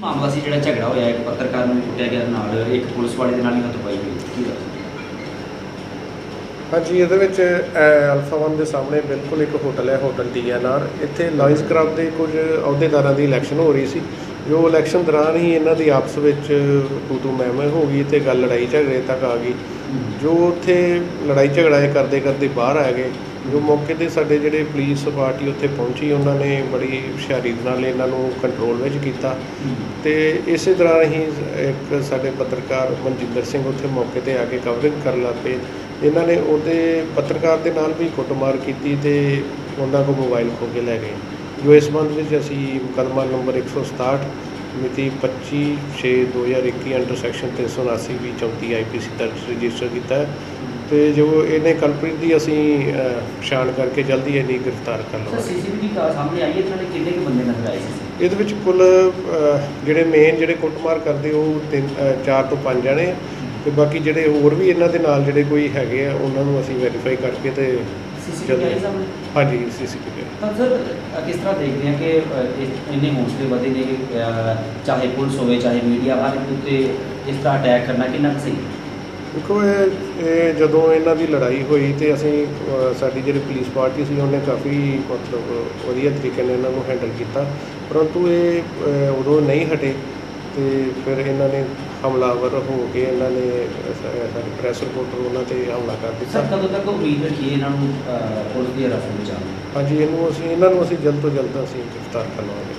ਮਾਮਲਾ ਸੀ ਜਿਹੜਾ ਝਗੜਾ ਹੋਇਆ ਇੱਕ ਪੱਤਰਕਾਰ ਨੂੰ ਕੁੱਟਿਆ ਗਿਆ ਨਾਲ ਇੱਕ ਪੁਲਿਸ ਵਾਲੇ ਦੇ ਨਾਲ ਹੀ ਹੱਥੋਂ ਪਾਈ ਹੋਈ ਕੀ ਗੱਲ? ਹਾਂਜੀ, ਇਹਦੇ ਵਿੱਚ ਅਲਫਾ 1 ਦੇ ਸਾਹਮਣੇ ਬਿਲਕੁਲ ਇੱਕ ਹੋਟਲ ਹੈ, ਹੋਟਲ DNR। ਇੱਥੇ ਲਾਇਨਸ ਕਲੱਬ ਦੇ ਕੁਝ ਅਹੁਦੇਦਾਰਾਂ ਦੀ ਇਲੈਕਸ਼ਨ ਹੋ ਰਹੀ ਸੀ। ਜੋ ਇਲੈਕਸ਼ਨ ਦੌਰਾਨ ਹੀ ਇਹਨਾਂ ਦੀ ਆਪਸ ਵਿੱਚ ਤੂੰ ਮੈਂ ਹੋ ਗਈ ਅਤੇ ਗੱਲ ਲੜਾਈ ਝਗੜੇ ਤੱਕ ਆ ਗਈ। ਜੋ ਉੱਥੇ ਲੜਾਈ ਝਗੜਾ ਇਹ ਕਰਦੇ ਕਰਦੇ ਬਾਹਰ ਆ ਗਏ। ਜੋ ਮੌਕੇ 'ਤੇ ਸਾਡੇ ਜਿਹੜੇ ਪੁਲਿਸ ਪਾਰਟੀ ਉੱਥੇ ਪਹੁੰਚੀ, ਉਹਨਾਂ ਨੇ ਬੜੀ ਹੁਸ਼ਿਆਰੀ ਨਾਲ ਇਹਨਾਂ ਨੂੰ ਕੰਟਰੋਲ ਵਿੱਚ ਕੀਤਾ ਅਤੇ ਇਸੇ ਦੌਰਾਨ ਹੀ ਇੱਕ ਸਾਡੇ ਪੱਤਰਕਾਰ ਮਨਜਿੰਦਰ ਸਿੰਘ ਉੱਥੇ ਮੌਕੇ 'ਤੇ ਆ ਕੇ ਕਵਰਿੰਗ ਕਰਨ ਲੱਗ ਪਏ। ਇਹਨਾਂ ਨੇ ਉਹਦੇ ਪੱਤਰਕਾਰ ਦੇ ਨਾਲ ਵੀ ਕੁੱਟਮਾਰ ਕੀਤੀ ਅਤੇ ਉਹਨਾਂ ਕੋਲ ਮੋਬਾਈਲ ਖੋਹ ਕੇ ਲੈ ਗਏ। ਜੋ ਇਸ ਸੰਬੰਧ ਵਿੱਚ ਅਸੀਂ ਮੁਕੱਦਮਾ ਨੰਬਰ 167 ਮਿਤੀ 25/6/2021 ਅੰਡਰ ਸੈਕਸ਼ਨ 379 IPC ਦਰਜ ਰਜਿਸਟਰ ਕੀਤਾ ਹੈ ਅਤੇ ਜੋ ਇਹਨੇ ਕਲਪ੍ਰਿਟ ਦੀ ਅਸੀਂ ਪਛਾਣ ਕਰਕੇ ਜਲਦੀ ਇਹਦੀ ਗ੍ਰਿਫਤਾਰ ਕਰ ਲਵਾਂਗੇ। CCTV ਸਾਹਮਣੇ ਆਈ ਇਹਨਾਂ ਨੇ ਕਿੰਨੇ ਕੁ ਬੰਦੇ ਨਜ਼ਰ ਆਏ ਸੀ? ਇਹਦੇ ਵਿੱਚ ਕੁੱਲ ਜਿਹੜੇ ਮੇਨ ਜਿਹੜੇ ਕੁੱਟਮਾਰ ਕਰਦੇ ਉਹ 4 ਤੋਂ 5 ਜਣੇ ਆ ਅਤੇ ਬਾਕੀ ਜਿਹੜੇ ਹੋਰ ਵੀ ਇਹਨਾਂ ਦੇ ਨਾਲ ਜਿਹੜੇ ਕੋਈ ਹੈਗੇ ਆ ਉਹਨਾਂ ਨੂੰ ਅਸੀਂ ਵੈਰੀਫਾਈ ਕਰਕੇ ਅਤੇ CCTV ਸਾਹਮਣੇ? ਹਾਂਜੀ, CCTV। ਤਾਂ ਸਰ ਕਿਸ ਤਰ੍ਹਾਂ ਦੇਖਦੇ ਹਾਂ ਕਿ ਇੰਨੇ ਹੌਸਲੇ ਵਧੇ ਨੇ ਕਿ ਚਾਹੇ ਪੁਲਿਸ ਹੋਵੇ ਚਾਹੇ ਮੀਡੀਆ ਹਰ ਇੱਕ ਉੱਤੇ ਇਸ ਤਰ੍ਹਾਂ ਅਟੈਕ ਕਰਨਾ ਕਿੰਨਾ ਕੁ ਸਹੀ? ਦੇਖੋ, ਇਹ ਜਦੋਂ ਇਹਨਾਂ ਦੀ ਲੜਾਈ ਹੋਈ ਅਤੇ ਅਸੀਂ ਸਾਡੀ ਜਿਹੜੀ ਪੁਲਿਸ ਪਾਰਟੀ ਸੀ ਉਹਨੇ ਕਾਫੀ ਮਤਲਬ ਵਧੀਆ ਤਰੀਕੇ ਨਾਲ ਇਹਨਾਂ ਨੂੰ ਹੈਂਡਲ ਕੀਤਾ, ਪਰੰਤੂ ਇਹ ਉਦੋਂ ਨਹੀਂ ਹਟੇ ਅਤੇ ਫਿਰ ਇਹਨਾਂ ਨੇ ਹਮਲਾਵਰ ਹੋ ਕੇ ਇਹਨਾਂ ਨੇ ਸਾਡੇ ਪ੍ਰੈਸ ਰਿਪੋਰਟਰ ਉਹਨਾਂ 'ਤੇ ਹਮਲਾ ਕਰ ਦਿੱਤਾ। ਸਰ ਕਦੋਂ ਤੱਕ ਉਮੀਦ ਰੱਖੀਏ ਇਹਨਾਂ ਨੂੰ ਪੁਲਿਸ ਦੀ ਹਿਰਾਸਤ ਵਿੱਚ ਆਉਣ? ਹਾਂਜੀ, ਇਹਨਾਂ ਨੂੰ ਅਸੀਂ ਜਲਦ ਤੋਂ ਜਲਦ ਅਸੀਂ ਗ੍ਰਿਫਤਾਰ ਕਰ ਲਵਾਂਗੇ।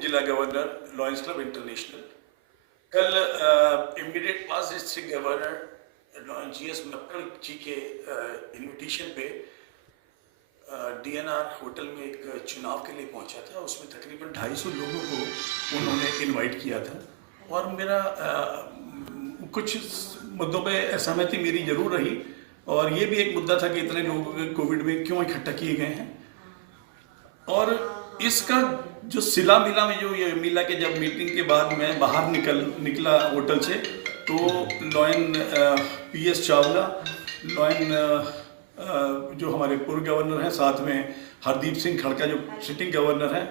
जिला गवर्नर लॉयंस क्लब इंटरनेशनल। कल इमीडिएट पास डिस्ट्रिक्ट गवर्नर GS मक्कड़ जी के इनविटेशन पे DNR होटल में एक चुनाव के लिए पहुंचा था। उसमें तकरीबन 250 लोगों को उन्होंने इनवाइट किया था और मेरा कुछ मुद्दों पे असहमति मेरी ज़रूर रही और ये भी एक मुद्दा था कि इतने लोग कोविड में क्यों इकट्ठा किए गए हैं। और इसका जो सिला मिला में जो ये मिला कि जब मीटिंग के बाद मैं बाहर निकला होटल से तो लॉयन PS चावला, लॉयन जो हमारे पूर्व गवर्नर हैं, साथ में हरदीप सिंह खड़का जो सिटिंग गवर्नर हैं,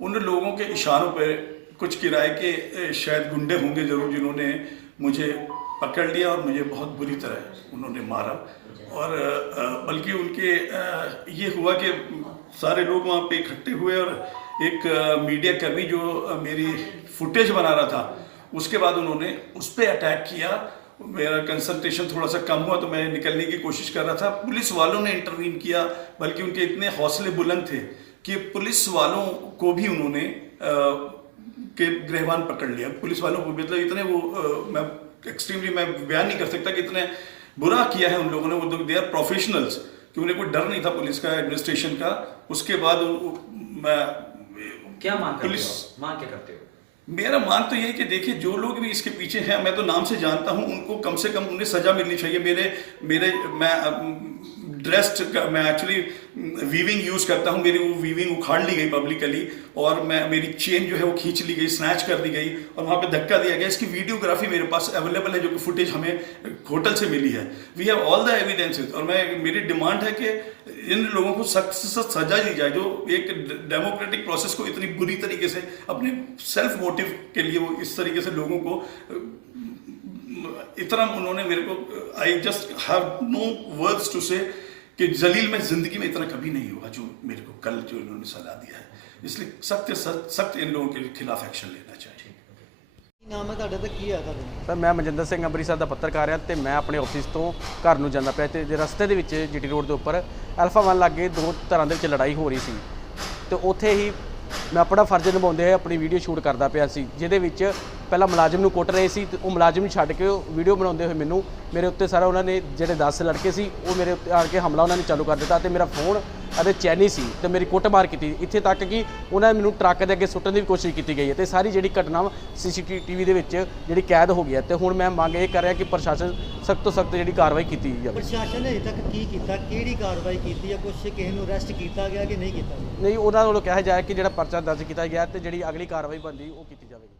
उन लोगों के इशारों पर कुछ किराए के शायद गुंडे होंगे ज़रूर जिन्होंने मुझे पकड़ लिया और मुझे बहुत बुरी तरह उन्होंने मारा। और बल्कि उनके ये हुआ कि सारे लोग वहाँ पे इकट्ठे हुए और एक मीडिया कर्मी जो मेरी फुटेज बना रहा था उसके बाद उन्होंने उस पर अटैक किया। मेरा कंसंट्रेशन थोड़ा सा कम हुआ तो मैं निकलने की कोशिश कर रहा था। पुलिस वालों ने इंटरवीन किया, बल्कि उनके इतने हौसले बुलंद थे कि पुलिस वालों को भी उन्होंने के गिरफ्तार पकड़ लिया। पुलिस वालों को मतलब इतने मैं एक्सट्रीमली मैं बयान नहीं कर सकता कि इतने बुरा किया है उन लोगों ने। वो दे आर प्रोफेशनल्स कि उन्हें कोई डर नहीं था पुलिस का, एडमिनिस्ट्रेशन का। उसके बाद मैं क्या मांग करते हो? मेरा मान तो ये है कि देखिए जो लोग भी इसके पीछे हैं, मैं तो नाम से जानता हूं, उनको कम से कम उन्हें सजा मिलनी चाहिए। मैं ड्रेस्ड मैं एक्चुअली वीविंग यूज़ करता हूं, मेरी वो वीविंग उखाड़ ली गई पब्लिकली और मेरी चेन जो है वो खींच ली गई, स्नैच कर दी गई और वहाँ पे धक्का दिया गया। इसकी वीडियोग्राफी मेरे पास अवेलेबल है, जो कि फुटेज हमें होटल से मिली है। We have all the evidences और मेरी डिमांड है कि इन लोगों को सख्त से सख्त सजा दी जाए जो एक डेमोक्रेटिक प्रोसेस को इतनी बुरी तरीके से अपने सेल्फ मोटिव के लिए वो इस तरीके से लोगों को इतना उन्होंने मेरे को I just have no words to say कि जलील में जिंदगी में इतना कभी नहीं हुआ जो मेरे को कल जो इन्होंने सलाह दिया है। इसलिए सख्त इन लोगों के खिलाफ एक्शन लेना चाहिए। ਨਾਮ ਹੈ ਤੁਹਾਡਾ ਤੇ ਕੀ ਹੈ ਤੁਹਾਡਾ? ਸਰ ਮੈਂ ਮਨਜਿੰਦਰ ਸਿੰਘ ਅੰਮ੍ਰਿਤਸਰ ਦਾ ਪੱਤਰਕਾਰ ਹਾਂ ਤੇ ਮੈਂ ਆਪਣੇ ਆਫਿਸ ਤੋਂ ਘਰ ਨੂੰ ਜਾਂਦਾ ਪਿਆ ਤੇ ਰਸਤੇ ਦੇ ਵਿੱਚ GT ਰੋਡ ਦੇ ਉੱਪਰ ਅਲਫਾ 1 ਲਾਗੇ ਦੋ ਧਿਰਾਂ ਦੇ ਵਿੱਚ ਲੜਾਈ ਹੋ ਰਹੀ ਸੀ ਤੇ ਉੱਥੇ ਹੀ ਮੈਂ ਆਪਣਾ ਫਰਜ਼ ਨਿਭਾਉਂਦੇ ਹੋਏ ਆਪਣੀ ਵੀਡੀਓ ਸ਼ੂਟ ਕਰਦਾ ਪਿਆ ਸੀ, ਜਿਹਦੇ ਵਿੱਚ ਪਹਿਲਾਂ ਮੁਲਾਜ਼ਮ ਨੂੰ ਕੁੱਟ ਰਹੇ ਸੀ ਤੇ ਉਹ ਮੁਲਾਜ਼ਮ ਨੂੰ ਛੱਡ ਕੇ ਉਹ ਵੀਡੀਓ ਬਣਾਉਂਦੇ ਹੋਏ ਮੈਨੂੰ ਮੇਰੇ ਉੱਤੇ ਸਾਰਾ ਉਹਨਾਂ ਨੇ ਜਿਹੜੇ 10 ਲੜਕੇ ਸੀ ਉਹ ਮੇਰੇ ਉੱਤੇ ਆ ਕੇ ਹਮਲਾ ਉਹਨਾਂ ਨੇ ਚਾਲੂ ਕਰ ਦਿੱਤਾ ਤੇ ਮੇਰਾ ਫੋਨ ਅਤੇ ਚੈਨੀ ਸੀ ਤੇ ਮੇਰੀ ਕੁੱਟਮਾਰ ਕੀਤੀ, ਇੱਥੇ ਤੱਕ ਕਿ ਉਹਨਾਂ ਨੇ ਮੈਨੂੰ ਟਰੱਕ ਦੇ ਅੱਗੇ ਸੁੱਟਣ ਦੀ ਵੀ ਕੋਸ਼ਿਸ਼ ਕੀਤੀ ਗਈ ਹੈ ਤੇ ਸਾਰੀ ਜਿਹੜੀ ਘਟਨਾ CCTV ਦੇ ਵਿੱਚ ਜਿਹੜੀ ਕੈਦ ਹੋ ਗਈ ਹੈ ਤੇ ਹੁਣ ਮੈਂ ਮੰਗ ਇਹ ਕਰ ਰਿਹਾ ਕਿ ਪ੍ਰਸ਼ਾਸਨ ਸਖਤ ਤੋਂ ਸਖਤ ਜਿਹੜੀ ਕਾਰਵਾਈ ਕੀਤੀ ਜਾਵੇ। ਪ੍ਰਸ਼ਾਸਨ ਨੇ ਅਜੇ ਤੱਕ ਕੀ ਕੀਤਾ, ਕਿਹੜੀ ਕਾਰਵਾਈ ਕੀਤੀ ਹੈ, ਕੁਛ ਕਿਸੇ ਨੂੰ ਅਰੈਸਟ ਕੀਤਾ ਗਿਆ ਕਿ ਨਹੀਂ ਕੀਤਾ ਗਿਆ? ਨਹੀਂ, ਉਹਨਾਂ ਵੱਲੋਂ ਕਿਹਾ ਜਾਏ ਕਿ ਜਿਹੜਾ ਪਰਚਾ ਦਰਜ ਕੀਤਾ ਗਿਆ ਤੇ ਜਿਹੜੀ ਅਗਲੀ ਕਾਰਵਾਈ ਬਣਦੀ ਉਹ ਕੀਤੀ ਜਾਵੇਗੀ।